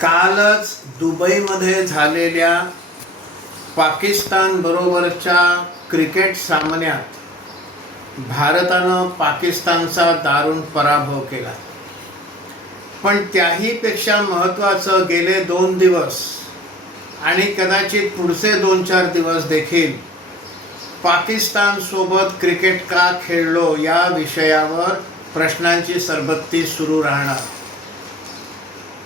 कालच दुबईमध्ये झालेल्या पाकिस्तान बरोबरच्या क्रिकेट सामन्यात भारतानं पाकिस्तानचा दारुण पराभव केला. पण त्याहीपेक्षा महत्त्वाचं गेले 2 दिवस आणि कदाचित पुढचे 2-4 दिवस देखील पाकिस्तान सोबत क्रिकेट का खेळलो या विषयावर प्रश्नांची सरबत्ती सुरू राहणार.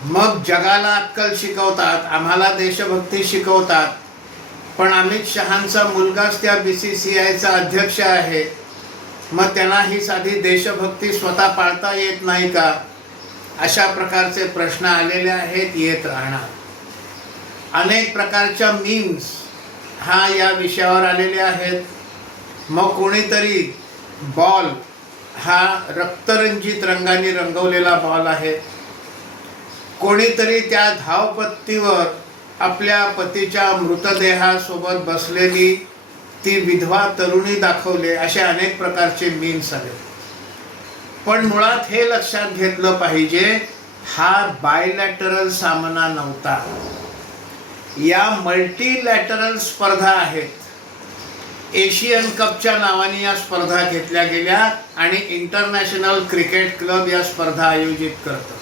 मग जगाला अक्कल शिकवतात, आम्हाला देशभक्ती शिकवतात, पण अमित शहांचा मुलगाच त्या BCCIचा अध्यक्ष आहे. मग त्यांना ही साधी देशभक्ती स्वतः पाळता येत नाही का? अशा प्रकारचे प्रश्न आलेले आहेत, येत राहणार. अनेक प्रकारच्या मीम्स या विषयावर आलेले आहेत. मग कोणीतरी बॉल हा रक्तरंजित रंगाने रंगवलेला बॉल आहे, कोणीतरी त्या धावपत्तीवर आपल्या पतीच्या मृतदेहासोबत बसलेली ती विधवा तरुणी दाखवले. असे अनेक प्रकारचे मीम्स आले. पण मुळात हे लक्षात घेतलं पाहिजे, हा बायलॅटरल सामना नव्हता. या मल्टीलॅटरल स्पर्धा आहेत. एशियन कपच्या नावाने या स्पर्धा घेतल्या गेल्या आणि इंटरनॅशनल क्रिकेट क्लब या स्पर्धा आयोजित करतं.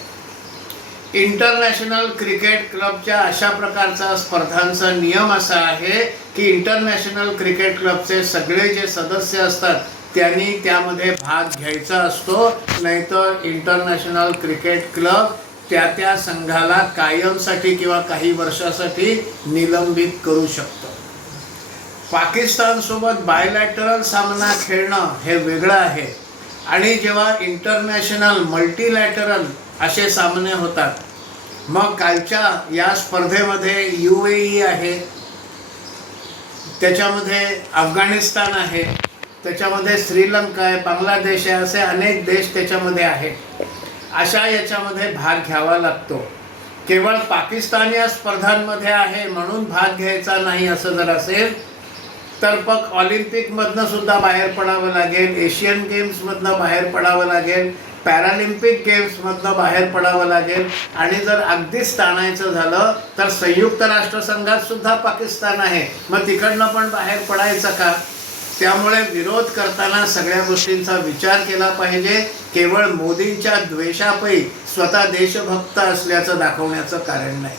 इंटरनॅशनल क्रिकेट क्लबच्या अशा प्रकारचा स्पर्धांचा नियम असा आहे की इंटरनॅशनल क्रिकेट क्लबचे सगळे जे सदस्य असतात त्यांनी त्यामध्ये भाग घ्यायचा असतो, नाहीतर इंटरनॅशनल क्रिकेट क्लब त्या संघाला कायमसाठी किंवा काही वर्षासाठी निलंबित करू शकतो. पाकिस्तानसोबत बायलॅटरल सामना खेळणं हे वेगळं आहे आणि जेव्हा इंटरनॅशनल मल्टीलॅटरल असे सामने होतात, मग कालच्या या स्पर्धेमध्ये UAE आहे, त्याच्यामध्ये अफगाणिस्तान आहे, त्याच्यामध्ये श्रीलंका आहे, बांगलादेश आहे, असे अनेक देश त्याच्यामध्ये आहेत. अशा याच्यामध्ये भाग घ्यावा लागतो. केवळ पाकिस्तान या स्पर्धांमध्ये आहे म्हणून भाग घ्यायचा नाही असं जर असेल तर मग ऑलिम्पिकमधनं सुद्धा बाहेर पडावं लागेल, एशियन गेम्समधनं बाहेर पडावं लागेल, पॅरालिम्पिक गेम्समधनं बाहेर पडावं लागेल आणि जर अगदीच ताणायचं झालं तर संयुक्त राष्ट्रसंघात सुद्धा पाकिस्तान आहे, मग तिकडनं पण बाहेर पडायचं का? त्यामुळे विरोध करताना सगळ्या गोष्टींचा विचार केला पाहिजे. केवळ मोदींच्या द्वेषापायी स्वतः देशभक्त असल्याचं दाखवण्याचं कारण नाही.